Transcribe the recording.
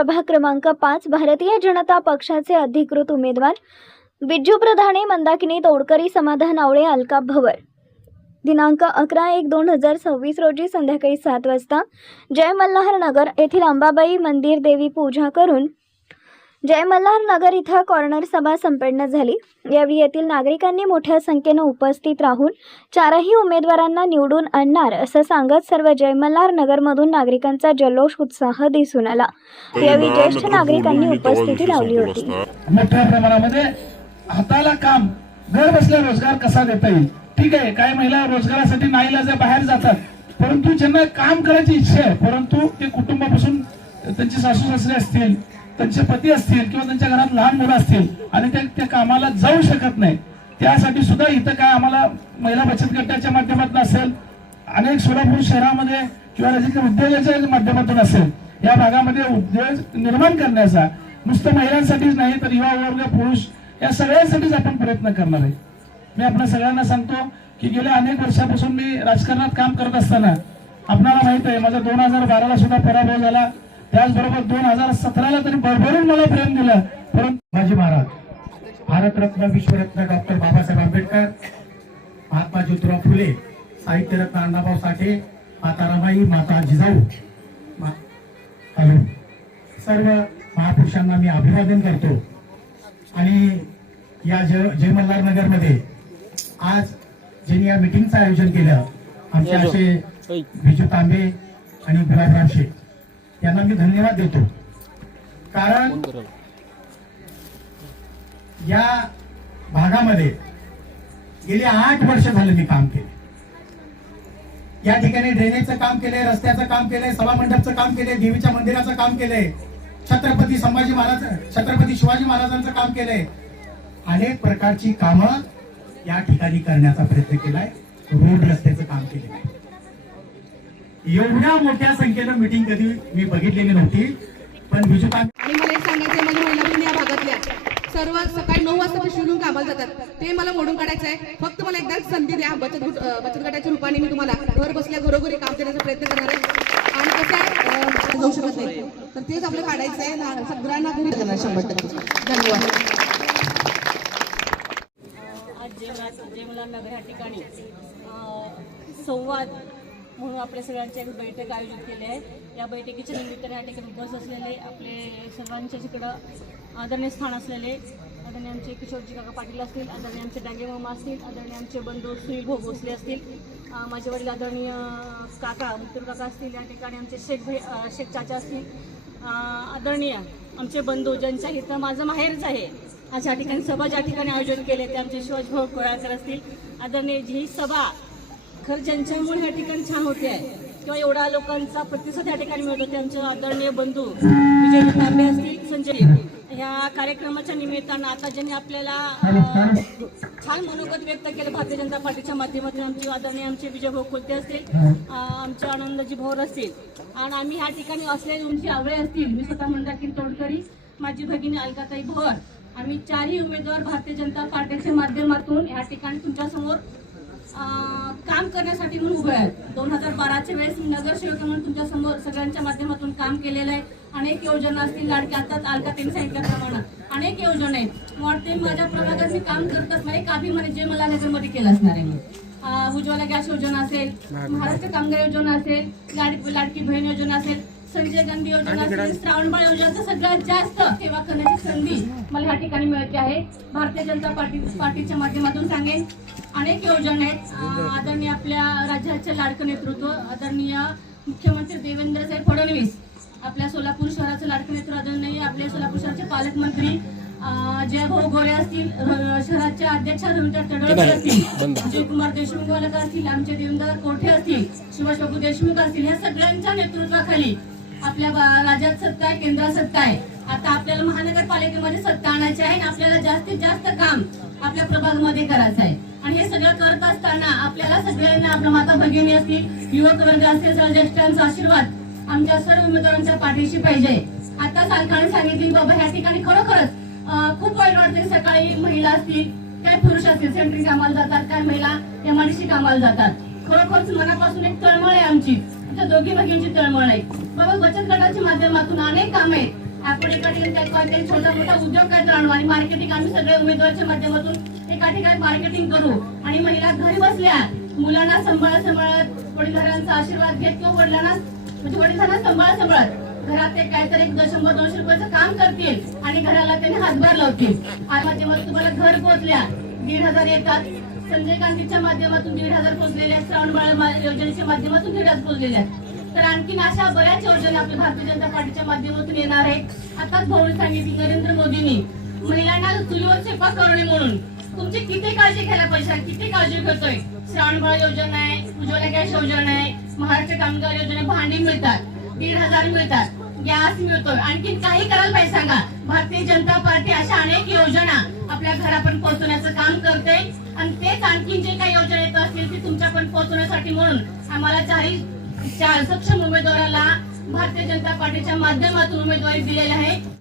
प्रभाग क्रमांक पाच भारतीय जनता पक्षाचे अधिकृत उमेदवार बिज्जू प्रधाने मंदाकिनी तोडकरी समाधान आवळे अलका भवर. दिनांक अकरा एक दोन हजार सव्वीस रोजी संध्याकाळी सात वाजता जय मल्हार नगर येथील अंबाबाई मंदिर देवी पूजा करून जय मल्हार नगर इथं कॉर्नर सभा संपन्न झाली. यावेळी येथील नागरिकांनी मोठ्या संख्येनं उपस्थित राहून चारही उमेदवारांना निवडून आणणार असं सांगत सर्व जय मल्हार नगरमधून नागरिकांचा जल्लोष उत्साह दिसून आला. यावेळी ज्येष्ठ नागरिकांनी उपस्थिती लावली होती. मोठ्या प्रमाणामध्ये हाताला काम घर बसल्या रोजगार कसा देता येईल? ठीक आहे काही महिला रोजगारासाठी नाईला बाहेर जातात परंतु ज्यांना काम करायची इच्छा आहे परंतु ते कुटुंबापासून त्यांचे सासू सासरे असतील त्यांचे पती असतील किंवा त्यांच्या घरात लहान मुलं असतील आणि ते त्या कामाला जाऊ शकत नाही त्यासाठी सुद्धा इथं काय आम्हाला महिला बचत गटाच्या माध्यमातून असेल अनेक सोलापूर शहरामध्ये किंवा राजकीय उद्योगाच्या माध्यमातून असेल या भागामध्ये उद्योग निर्माण करण्याचा नुसतं महिलांसाठीच नाही तर युवा वर्ग पुरुष या सगळ्यांसाठीच आपण प्रयत्न करणार आहे. मी आपल्या सगळ्यांना सांगतो की गेल्या अनेक वर्षापासून मी राजकारणात काम करत असताना आपणाला माहीत आहे माझा दोन हजार बाराला सुद्धा पराभव झाला. त्याचबरोबर दोन हजार सतराला तरी भरभरून मला प्रेम दिलं. परंतु शिवाजी महाराज भारतरत्न विश्वरत्न डॉक्टर बाबासाहेब आंबेडकर महात्मा ज्योतिराव फुले साहित्यरत्न अण्णाभाऊ साठे माता रमाई माता जिजाऊ मा- हॅलो. सर्व महापुरुषांना मी अभिवादन करतो. आणि या जय जय मल्हार नगरमध्ये आज ज्यांनी या मिटिंगचं आयोजन केलं आमचे असे विजू तांबे आणि गुलाबराव शेख यांना मी धन्यवाद देतो. कारण या भागामध्ये गेली आठ वर्ष झालं मी काम केले. या ठिकाणी ड्रेनेजचं काम केलंय रस्त्याचं काम केलंय सभामंडपचं काम केलंय देवीच्या मंदिराचं काम केलंय छत्रपती संभाजी महाराज छत्रपती शिवाजी महाराजांचं काम केलंय अनेक प्रकारची कामं या ठिकाणी करण्याचा प्रयत्न केलाय. रोड रस्त्याचं काम केलेलं आहे. एवढ्या मोठ्या संख्येनं मिटिंग कधी मी बघितलेली नव्हती पण विजू काम आणि मला एक सांगायचं आहे माझ्या महिला या भागातल्या सर्व सकाळी नऊ वाजता ते शिवून कामाला जातात. ते मला मोडून काढायचं आहे फक्त मला एकदा संधी द्या बचत गट- बचत गटाच्या रूपाने मी तुम्हाला घर बसल्या घरोघरी काम करण्याचा प्रयत्न करणार आहे. आणि कसं आहे जाऊ शकत नाही. तर तेच आपलं काढायचं आहे ना सगळ्यांना घरी करणार शंभर टक्के. धन्यवाद. आज जेवणात जेवला नगर या ठिकाणी अ, संवाद म्हणून आपल्या सगळ्यांची एक बैठक आयोजित केली आहे. या बैठकीच्या निमित्ताने या ठिकाणी बस असलेले आपले सर्वांच्या तिकडं आदरणीय स्थान असलेले आदरणीय आमचे किशोरजी काका पाटील असतील आदरणीय आमचे डांगे मामा असतील आदरणीय आमचे बंधू सुनील भाऊ भोसले असतील माझे वडील आदरणीय काका मुत्तूर काका असतील या ठिकाणी आमचे शेख भाई शेख चाचा असतील आदरणीय आमचे बंधू ज्यांच्या इथं माझं माहेरच आहे आज या ठिकाणी सभा ज्या ठिकाणी आयोजन केले ते आमचे शिवाजी भाऊ कोळाकर असतील आदरणीय जी ही सभा खरं ज्यांच्यामुळे ह्या ठिकाणी छान होते आहे किंवा एवढा लोकांचा प्रतिसाद या ठिकाणी मिळतो ते आमचे आदरणीय बंधू विजय तांबे असतील संजय ह्या कार्यक्रमाच्या निमित्तानं आता ज्यांनी आपल्याला छान मनोगत व्यक्त केलं भारतीय जनता पार्टीच्या माध्यमातून आमचे आदरणीय आमचे विजय भाऊ कोलते असतील आमचे आनंदजी भोर असतील आणि आम्ही ह्या ठिकाणी असलेले तुमची आवळे असतील मी स्वतः मंदाकिनी तोडकरी माझी भगिनी अलकाताई भोर आम्ही चारही उमेदवार भारतीय जनता पार्टीच्या माध्यमातून या ठिकाणी तुमच्यासमोर काम करण्यासाठी म्हणून उभे आहेत. दोन हजार बाराच्या वेळेस मी नगरसेवक म्हणून तुमच्यासमोर सगळ्यांच्या माध्यमातून काम केलेलं आहे. अनेक योजना असतील लाडक्या आता अलका त्यांनी सांगितल्याप्रमाणे अनेक योजना आहेत. वाटते माझ्या प्रभागात मी काम करत असणार एक अभिमान जे मला नगरमध्ये केलं असणार आहे उज्ज्वला गॅस योजना असेल महाराष्ट्र कामगार योजना असेल लाडकी लाडकी बहीण योजना असेल संजय गांधी योजना असेल श्रावणबाळ योजनाचं सगळ्यात जास्त सेवा करण्याची संधी मला ह्या ठिकाणी मिळते आहे. भारतीय जनता पार्टी पार्टीच्या माध्यमातून सांगेन. अनेक योजना आहेत. आदरणीय आपल्या राज्याचे लाडकं नेतृत्व आदरणीय मुख्यमंत्री देवेंद्र साहेब फडणवीस आपल्या सोलापूर शहराचं लाडकं नेतृत्व आदरणीय आपल्या सोलापूर शहराचे पालकमंत्री जयभाऊ गोरे असतील शहराच्या अध्यक्ष रवींद्र तडवळे असतील अजय कुमार देशमुख वालक असतील आमचे देवेंद्र कोठे असतील सुभाषबाबू देशमुख असतील या सगळ्यांच्या नेतृत्वाखाली आपल्या राज्यात सत्ता आहे केंद्रात सत्ता आहे. आता आपल्याला महानगरपालिकेमध्ये सत्ता आणायची आहे आणि आपल्याला जास्तीत जास्त काम आपल्या प्रभागामध्ये करायचं आहे. आणि हे सगळं करत असताना आपल्याला सगळ्यांना आपल्या माता भगिनी असतील युवक वर्ग असतील सर्व ज्येष्ठांचा आशीर्वाद आमच्या सर्व उमेदवारांच्या पाठीशी पाहिजे. आता सरकारने सांगितली बाबा ह्या ठिकाणी खरोखरच खूप वाईट वाटते सकाळी महिला असतील काय पुरुष असतील सेंट्री कामाला जातात काय महिला एमआरडीसी कामाला जातात. खरोखरच मनापासून एक तळमळ आहे आमची. आमच्या दोघी भगिनीची तळमळ आहे बाबा बचत गटाच्या माध्यमातून अनेक कामे आहेत. आपण एका ठिकाणी छोटा मोठा उद्योग काय आणू आणि मार्केटिंग आम्ही सगळे उमेदवारच्या माध्यमातून एका ठिकाणी मार्केटिंग करू. आणि महिला घरी बसल्या मुलांना सांभाळत सांभाळत वडीलधारांचा आशीर्वाद घेत किंवा वडिलांना म्हणजे वडीलधाऱ्यांना सांभाळत सांभाळत घरात ते काहीतरी एक शंभर दोनशे रुपयाचं काम करतील आणि घराला त्यांनी हातभार लावतील. आज माध्यमात तुम्हाला घर पोहोचल्या. दीड हजार येतात. संजय गांधीच्या माध्यमातून दीड हजार पोहोचलेल्या आहेत. श्रावण योजनेच्या माध्यमातून दीड हजार पोहोचलेल्या आहेत. तर आणखीन अशा बऱ्याच योजना आपल्या भारतीय जनता पार्टीच्या माध्यमातून येणार आहेत. आताच भाऊनी सांगितली नरेंद्र मोदींनी महिलांना चुलीवर स्वयंपाक करणे म्हणून. तुमची किती काळजी घ्यायला पैसा किती काळजी घेतोय? श्रावणबाळ योजना आहे उज्ज्वला गॅस योजना आहे महाराष्ट्र कामगार योजना भांडी मिळतात दीड हजार मिळतात. गॅस मिळतोय आणखी काही करायला पाहिजे सांगा. भारतीय जनता पार्टी अशा अनेक योजना आपल्या घरापर्यंत पोहोचवण्याचं काम करते. आणि तेच आणखीन जे काही योजना येत असतील ते तुमच्यापर्यंत पोहोचवण्यासाठी म्हणून आम्हाला चारही चार सक्षम उमेदवाराला भारतीय जनता पार्टीच्या माध्यमातून उमेदवारी दिलेली आहे.